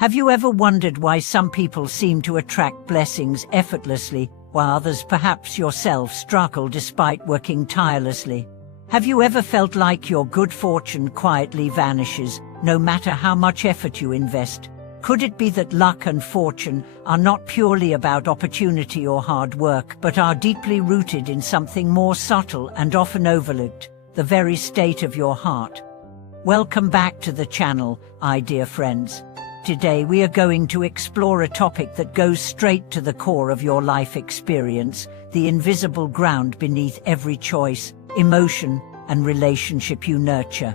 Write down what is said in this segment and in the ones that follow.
Have you ever wondered why some people seem to attract blessings effortlessly, while others, perhaps yourself, struggle despite working tirelessly? Have you ever felt like your good fortune quietly vanishes, no matter how much effort you invest? Could it be that luck and fortune are not purely about opportunity or hard work, but are deeply rooted in something more subtle and often overlooked, the very state of your heart? Welcome back to the channel, dear friends. Today we are going to explore a topic that goes straight to the core of your life experience, the invisible ground beneath every choice, emotion, and relationship you nurture.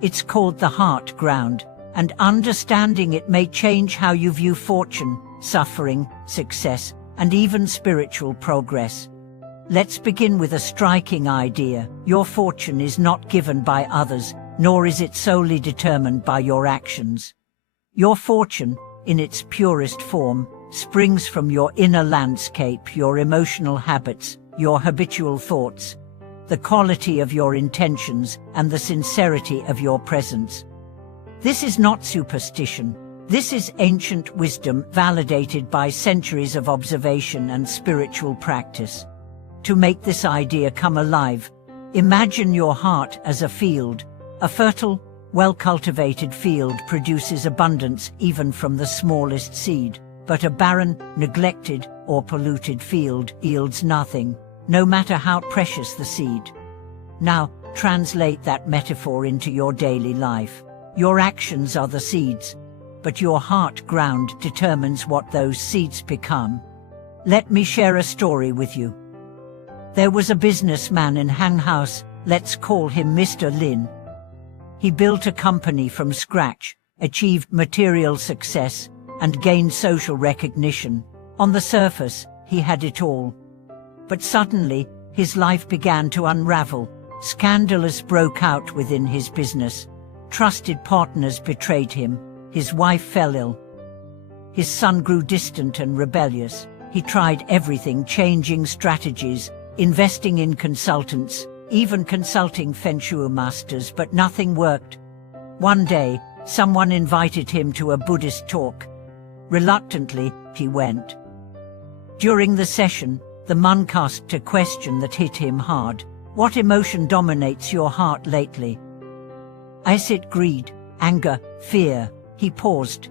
It's called the heart ground, and understanding it may change how you view fortune, suffering, success, and even spiritual progress. Let's begin with a striking idea. Your fortune is not given by others, nor is it solely determined by your actions. Your fortune, in its purest form, springs from your inner landscape, your emotional habits, your habitual thoughts, the quality of your intentions, and the sincerity of your presence. This is not superstition. This is ancient wisdom validated by centuries of observation and spiritual practice. To make this idea come alive, imagine your heart as a field. A fertile, well-cultivated field produces abundance even from the smallest seed, but a barren, neglected, or polluted field yields nothing, no matter how precious the seed. Now, translate that metaphor into your daily life. Your actions are the seeds, but your heart ground determines what those seeds become. Let me share a story with you. There was a businessman in Hanghouse, let's call him Mr. Lin. He built a company from scratch, achieved material success, and gained social recognition. On the surface, he had it all. But suddenly, his life began to unravel. Scandals broke out within his business. Trusted partners betrayed him. His wife fell ill. His son grew distant and rebellious. He tried everything, changing strategies, investing in consultants, even consulting Feng Shui masters, but nothing worked. One day, someone invited him to a Buddhist talk. Reluctantly, he went. During the session, the monk asked a question that hit him hard. What emotion dominates your heart lately? Is it greed, anger, fear? He paused.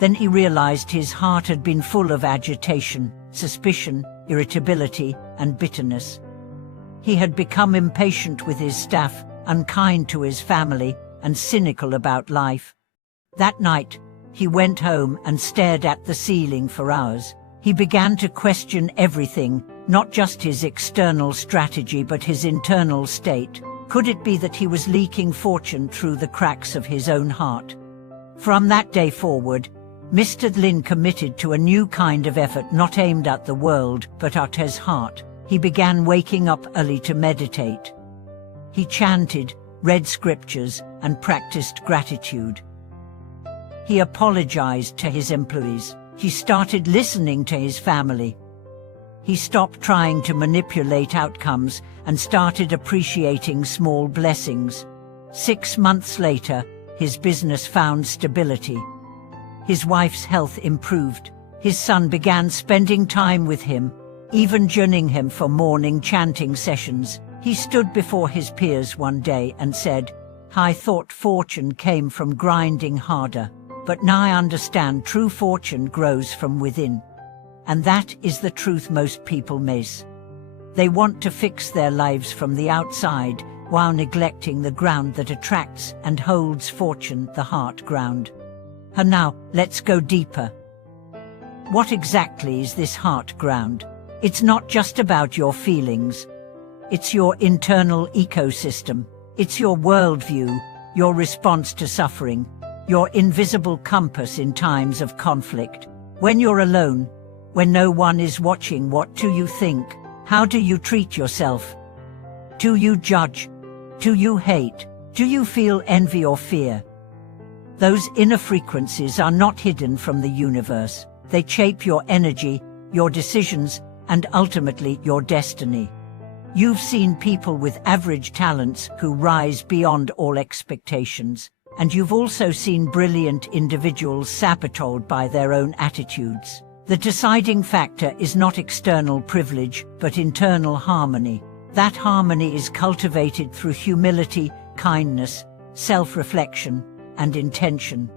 Then he realized his heart had been full of agitation, suspicion, irritability, and bitterness. He had become impatient with his staff, unkind to his family, and cynical about life. That night, he went home and stared at the ceiling for hours. He began to question everything, not just his external strategy but his internal state. Could it be that he was leaking fortune through the cracks of his own heart? From that day forward, Mr. Lin committed to a new kind of effort not aimed at the world but at his heart. He began waking up early to meditate. He chanted, read scriptures, and practiced gratitude. He apologized to his employees. He started listening to his family. He stopped trying to manipulate outcomes and started appreciating small blessings. 6 months later, his business found stability. His wife's health improved. His son began spending time with him, even joining him for morning chanting sessions. He stood before his peers one day and said, "I thought fortune came from grinding harder, but now I understand true fortune grows from within." And that is the truth most people miss. They want to fix their lives from the outside while neglecting the ground that attracts and holds fortune, the heart ground. And now, let's go deeper. What exactly is this heart ground? It's not just about your feelings. It's your internal ecosystem. It's your worldview, your response to suffering, your invisible compass in times of conflict. When you're alone, when no one is watching, what do you think? How do you treat yourself? Do you judge? Do you hate? Do you feel envy or fear? Those inner frequencies are not hidden from the universe. They shape your energy, your decisions, and ultimately your destiny. You've seen people with average talents who rise beyond all expectations. And you've also seen brilliant individuals sabotaged by their own attitudes. The deciding factor is not external privilege, but internal harmony. That harmony is cultivated through humility, kindness, self-reflection, and intention.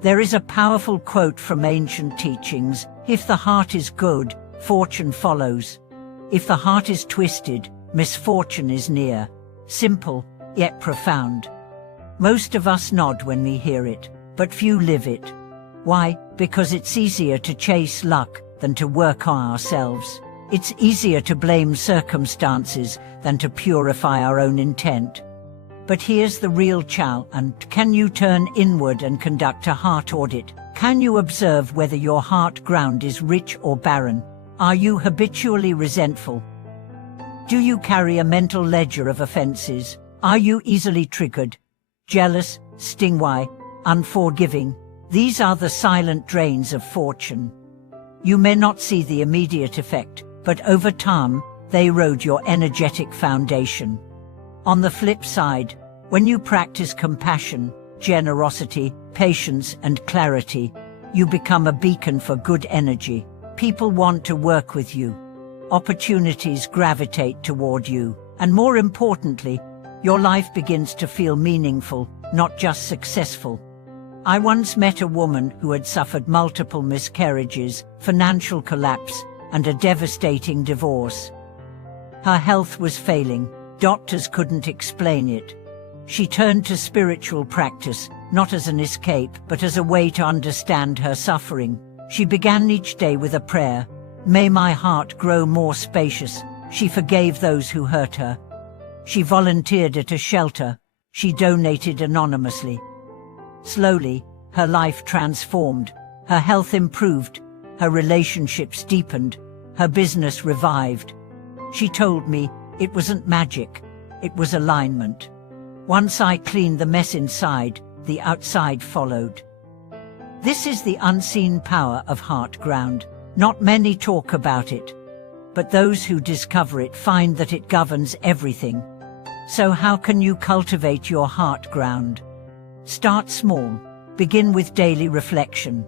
There is a powerful quote from ancient teachings: if the heart is good, fortune follows. If the heart is twisted, misfortune is near. Simple, yet profound. Most of us nod when we hear it, but few live it. Why? Because it's easier to chase luck than to work on ourselves. It's easier to blame circumstances than to purify our own intent. But here's the real challenge. Can you turn inward and conduct a heart audit? Can you observe whether your heart ground is rich or barren? Are you habitually resentful? Do you carry a mental ledger of offenses? Are you easily triggered? Jealous, stingray, unforgiving? These are the silent drains of fortune. You may not see the immediate effect, but over time, they erode your energetic foundation. On the flip side, when you practice compassion, generosity, patience, and clarity, you become a beacon for good energy. People want to work with you. Opportunities gravitate toward you. And more importantly, your life begins to feel meaningful, not just successful. I once met a woman who had suffered multiple miscarriages, financial collapse, and a devastating divorce. Her health was failing. Doctors couldn't explain it. She turned to spiritual practice, not as an escape, but as a way to understand her suffering. She began each day with a prayer: "May my heart grow more spacious." She forgave those who hurt her. She volunteered at a shelter. She donated anonymously. Slowly, her life transformed. Her health improved. Her relationships deepened. Her business revived. She told me it wasn't magic, it was alignment. Once I cleaned the mess inside, the outside followed. This is the unseen power of heart ground. Not many talk about it, but those who discover it find that it governs everything. So how can you cultivate your heart ground? Start small. Begin with daily reflection.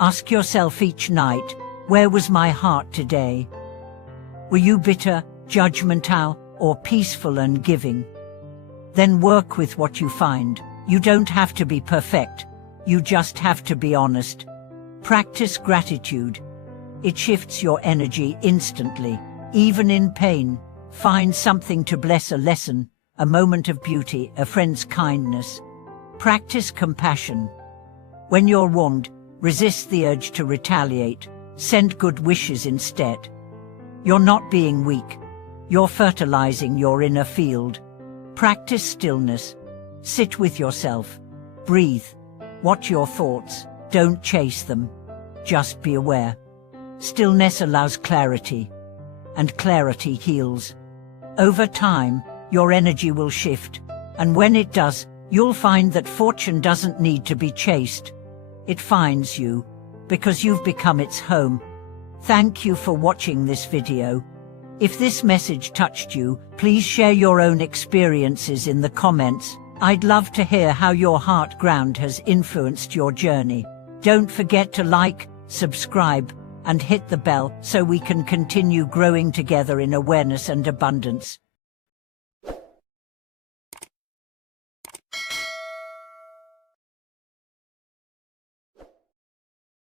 Ask yourself each night, where was my heart today? Were you bitter, judgmental, or peaceful and giving? Then work with what you find. You don't have to be perfect. You just have to be honest. Practice gratitude. It shifts your energy instantly. Even in pain, find something to bless: a lesson, a moment of beauty, a friend's kindness. Practice compassion. When you're wronged, resist the urge to retaliate. Send good wishes instead. You're not being weak. You're fertilizing your inner field. Practice stillness. Sit with yourself. Breathe. Watch your thoughts. Don't chase them. Just be aware. Stillness allows clarity, and clarity heals. Over time, your energy will shift, and when it does, you'll find that fortune doesn't need to be chased. It finds you, because you've become its home. Thank you for watching this video. If this message touched you, please share your own experiences in the comments. I'd love to hear how your heart ground has influenced your journey. Don't forget to like, subscribe, and hit the bell so we can continue growing together in awareness and abundance.